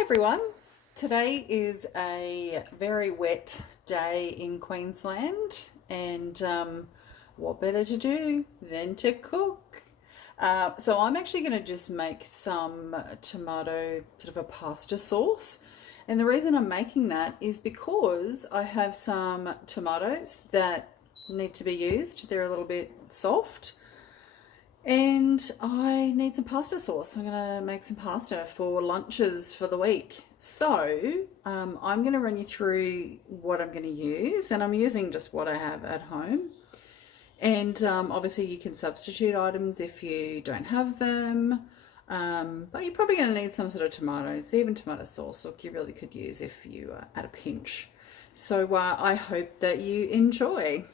Hi everyone. Today is a very wet day in Queensland and what better to do than to cook? So I'm actually going to just make some tomato sort of a pasta sauce, and the reason I'm making that is because I have some tomatoes that need to be used. They're a little bit soft. And I need some pasta sauce. I'm going to make some pasta for lunches for the week. So I'm going to run you through what I'm going to use. And I'm using just what I have at home. And obviously you can substitute items if you don't have them. But you're probably going to need some sort of tomatoes, even tomato sauce. Look, you really could use if you are at a pinch. So I hope that you enjoy.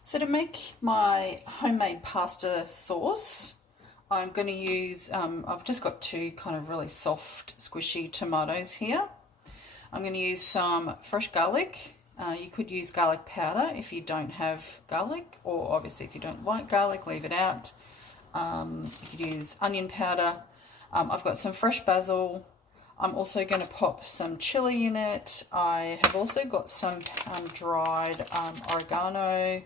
So to make my homemade pasta sauce, I'm going to use, I've just got two kind of really soft, squishy tomatoes here. I'm going to use some fresh garlic. You could use garlic powder if you don't have garlic, or obviously if you don't like garlic, leave it out. You could use onion powder. I've got some fresh basil. I'm also going to pop some chili in it. I have also got some dried oregano.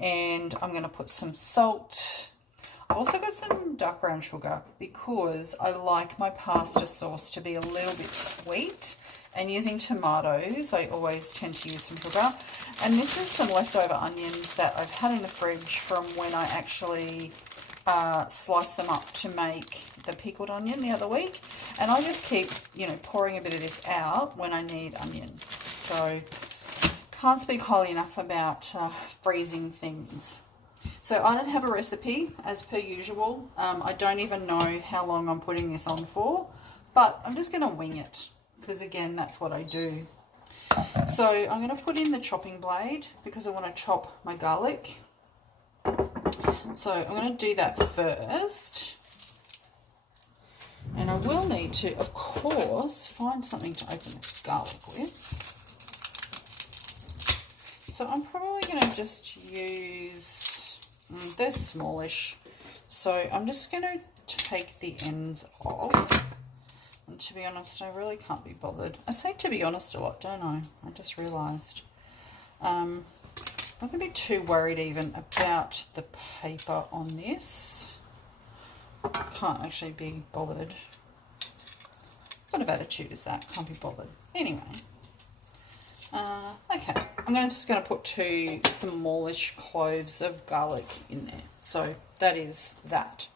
And I'm going to put some salt. I've also got some dark brown sugar because I like my pasta sauce to be a little bit sweet, and using tomatoes I always tend to use some sugar. And this is some leftover onions that I've had in the fridge from when I actually sliced them up to make the pickled onion the other week, and I just keep pouring a bit of this out when I need onion. So can't speak highly enough about freezing things. So I don't have a recipe as per usual. I don't even know how long I'm putting this on for, but I'm just going to wing it because again that's what I do. So I'm going to put in the chopping blade because I want to chop my garlic. So I'm going to do that first. And I will need to, of course, find something to open this garlic with. So I'm probably going to just use, they're smallish, so I'm just going to take the ends off. And to be honest, I really can't be bothered. I say to be honest a lot, don't I? I just realised. I'm not going to be too worried even about the paper on this. Can't actually be bothered. What kind of attitude is that? Can't be bothered. Anyway. Okay, I'm just going to put two smallish cloves of garlic in there. So that is that.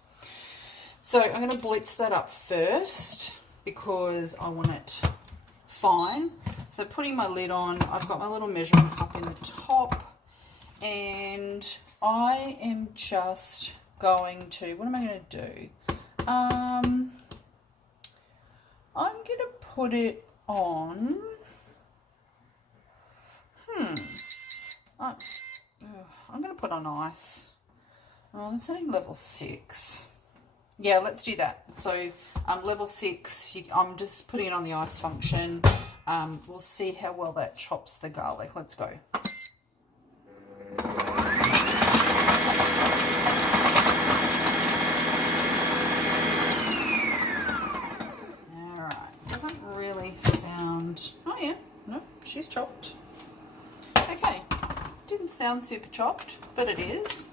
So I'm going to blitz that up first because I want it fine. So putting my lid on, I've got my little measuring cup in the top, and I am just going to, what am I going to do? I'm going to put it on. I'm going to put on ice. Oh, it's only level 6. Yeah, let's do that. So level 6, I'm just putting it on the ice function. We'll see how well that chops the garlic. Let's go. Alright, doesn't really sound... Oh yeah, no, she's chopped. Okay, didn't sound super chopped, but it is.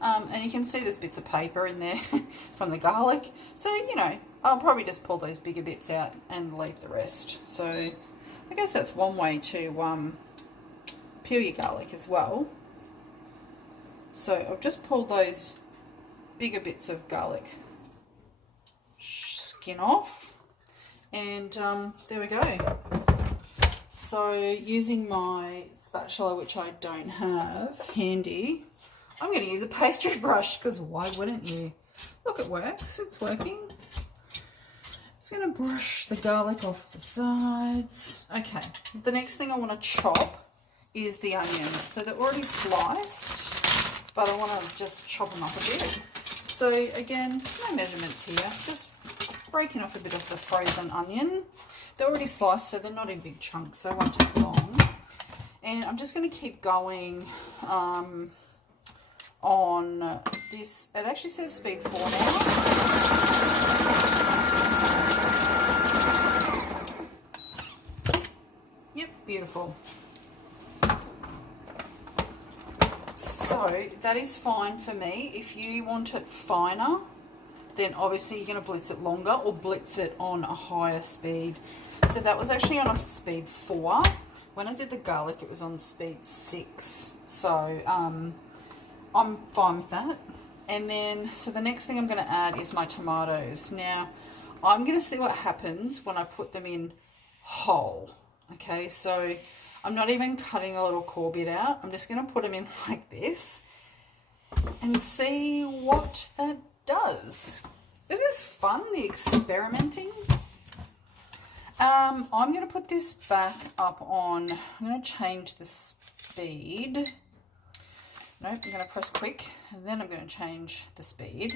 And you can see there's bits of paper in there from the garlic. So, I'll probably just pull those bigger bits out and leave the rest. So, I guess that's one way to peel your garlic as well. So, I've just pulled those bigger bits of garlic skin off. And there we go. So, using my spatula, which I don't have handy, I'm going to use a pastry brush because why wouldn't you? Look, it works. It's working. Just going to brush the garlic off the sides. Okay, the next thing I want to chop is the onions. So they're already sliced, but I want to just chop them up a bit. So again, no measurements here, just breaking off a bit of the frozen onion. They're already sliced, so they're not in big chunks, so it won't take long. And I'm just going to keep going on this. It actually says speed 4 now. beautiful. So that is fine for me. If you want it finer, then obviously you're going to blitz it longer or blitz it on a higher speed. So that was actually on a speed 4. When I did the garlic, it was on speed 6. So I'm fine with that. And then, so the next thing I'm going to add is my tomatoes. Now, I'm going to see what happens when I put them in whole. Okay, so I'm not even cutting a little core bit out. I'm just going to put them in like this and see what that does. Isn't this fun, the experimenting? I'm going to put this back up on, I'm going to change the speed. Nope, I'm going to press quick and then I'm going to change the speed.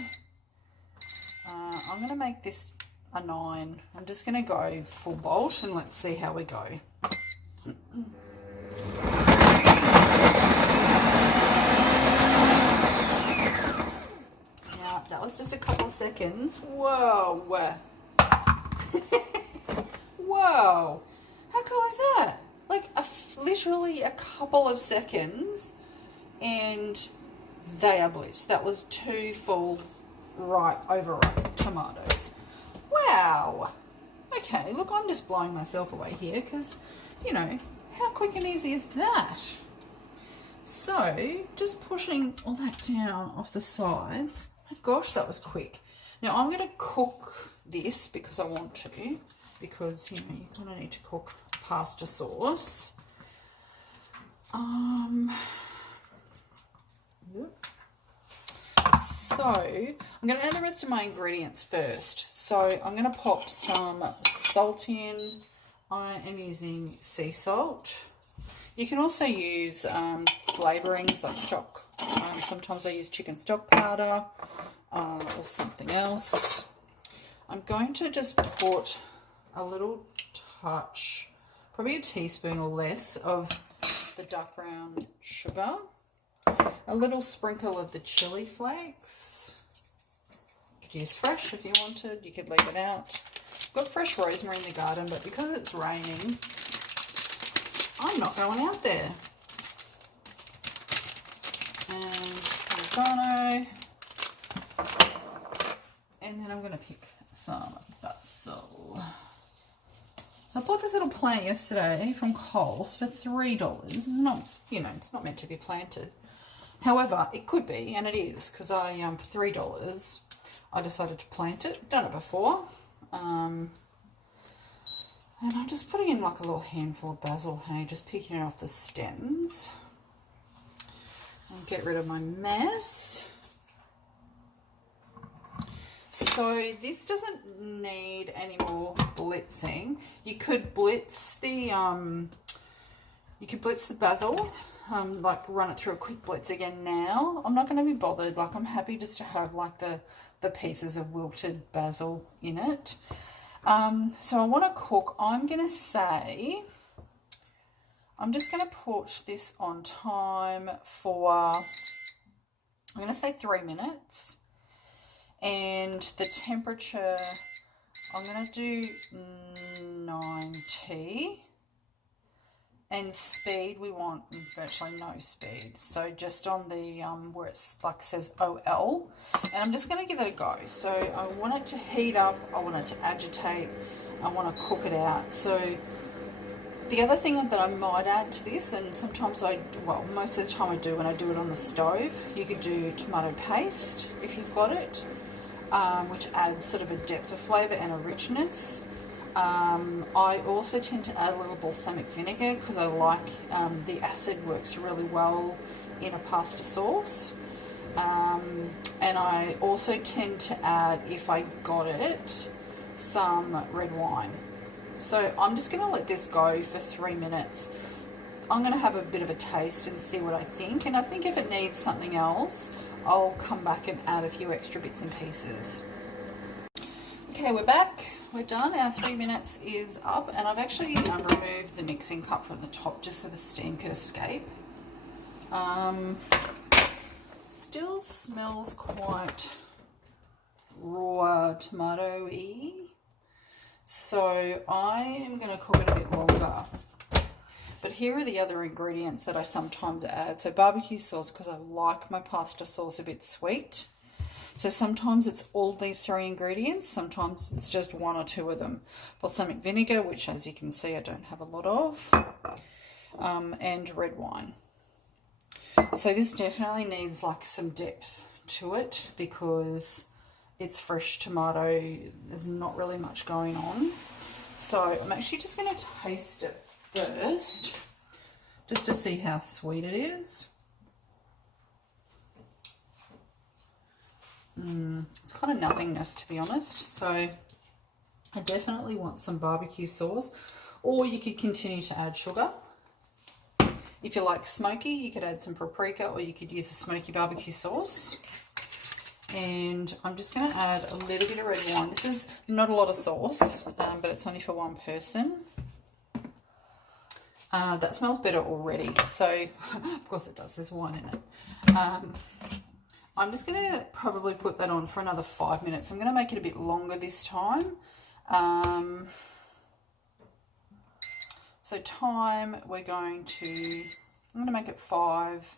I'm going to make this a 9. I'm just going to go full bolt and let's see how we go. Now, that was just a couple of seconds. Whoa. Whoa. How cool is that? Like literally a couple of seconds and they are blitzed. That was 2 full overripe tomatoes. Wow. Okay, look, I'm just blowing myself away here because, you know, how quick and easy is that? So, just pushing all that down off the sides. My gosh, that was quick. Now, I'm going to cook this because I want to, because, you know, you kind of need to cook pasta sauce. So, I'm going to add the rest of my ingredients first. So, I'm going to pop some salt in. I am using sea salt. You can also use flavourings like stock. Sometimes I use chicken stock powder or something else. I'm going to just put a little touch, probably a teaspoon or less of the dark brown sugar. A little sprinkle of the chili flakes. You could use fresh if you wanted. You could leave it out. I've got fresh rosemary in the garden, but because it's raining, I'm not going out there. And oregano. And then I'm going to pick some basil. So I bought this little plant yesterday from Coles for $3. It's not, you know, it's not meant to be planted. However, it could be, and it is, because I, for $3, I decided to plant it. Done it before. And I'm just putting in like a little handful of basil, hey, just picking it off the stems. And get rid of my mess. So this doesn't need any more blitzing. You could blitz the basil, like run it through a quick blitz again now. I'm not going to be bothered. Like, I'm happy just to have like the pieces of wilted basil in it. So I want to cook. I'm going to say, I'm just going to put this on time for, I'm going to say 3 minutes. And the temperature, I'm going to do 90. And speed, we want virtually no speed. So just on the, where it's like says OL. And I'm just going to give it a go. So I want it to heat up. I want it to agitate. I want to cook it out. So the other thing that I might add to this, and sometimes most of the time I do when I do it on the stove, you could do tomato paste if you've got it, which adds sort of a depth of flavour and a richness. I also tend to add a little balsamic vinegar because I like the acid works really well in a pasta sauce. And I also tend to add, if I got it, some red wine. So I'm just going to let this go for 3 minutes. I'm going to have a bit of a taste and see what I think. And I think if it needs something else, I'll come back and add a few extra bits and pieces. Okay, we're back. We're done. Our 3 minutes is up, and I've actually removed the mixing cup from the top just so the steam could escape. Still smells quite raw tomato-y, so I am going to cook it a bit longer. But here are the other ingredients that I sometimes add. So barbecue sauce, because I like my pasta sauce a bit sweet. So sometimes it's all these 3 ingredients, sometimes it's just 1 or 2 of them. Balsamic vinegar, which as you can see I don't have a lot of, and red wine. So this definitely needs like some depth to it because it's fresh tomato, there's not really much going on. So I'm actually just going to taste it first, just to see how sweet it is. It's kind of nothingness, to be honest. So I definitely want some barbecue sauce, or you could continue to add sugar. If you like smoky, you could add some paprika, or you could use a smoky barbecue sauce. And I'm just going to add a little bit of red wine. This is not a lot of sauce, but it's only for 1 person. That smells better already. So, of course it does. There's wine in it. I'm just going to probably put that on for another 5 minutes. I'm going to make it a bit longer this time. So time, I'm going to make it 5.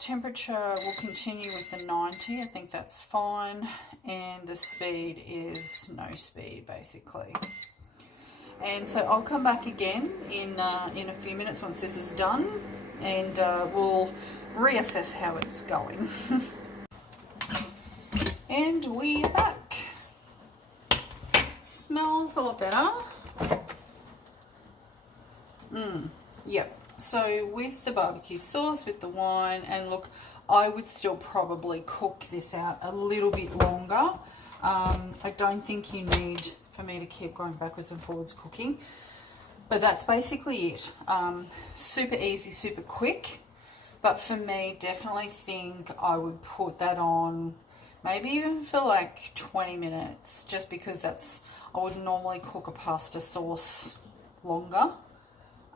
Temperature will continue with the 90. I think that's fine. And the speed is no speed, basically. And so I'll come back again in a few minutes once this is done, and we'll reassess how it's going. And we are back. Smells a lot better. Yep. So with the barbecue sauce, with the wine, and look, I would still probably cook this out a little bit longer. I don't think you need for me to keep going backwards and forwards cooking, but that's basically it. Super easy, super quick, but for me, definitely think I would put that on maybe even for like 20 minutes, just because I would normally cook a pasta sauce longer.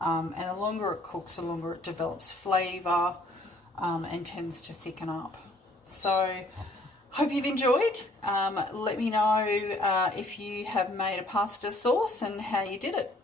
And the longer it cooks, the longer it develops flavour and tends to thicken up. So, hope you've enjoyed. Let me know if you have made a pasta sauce and how you did it.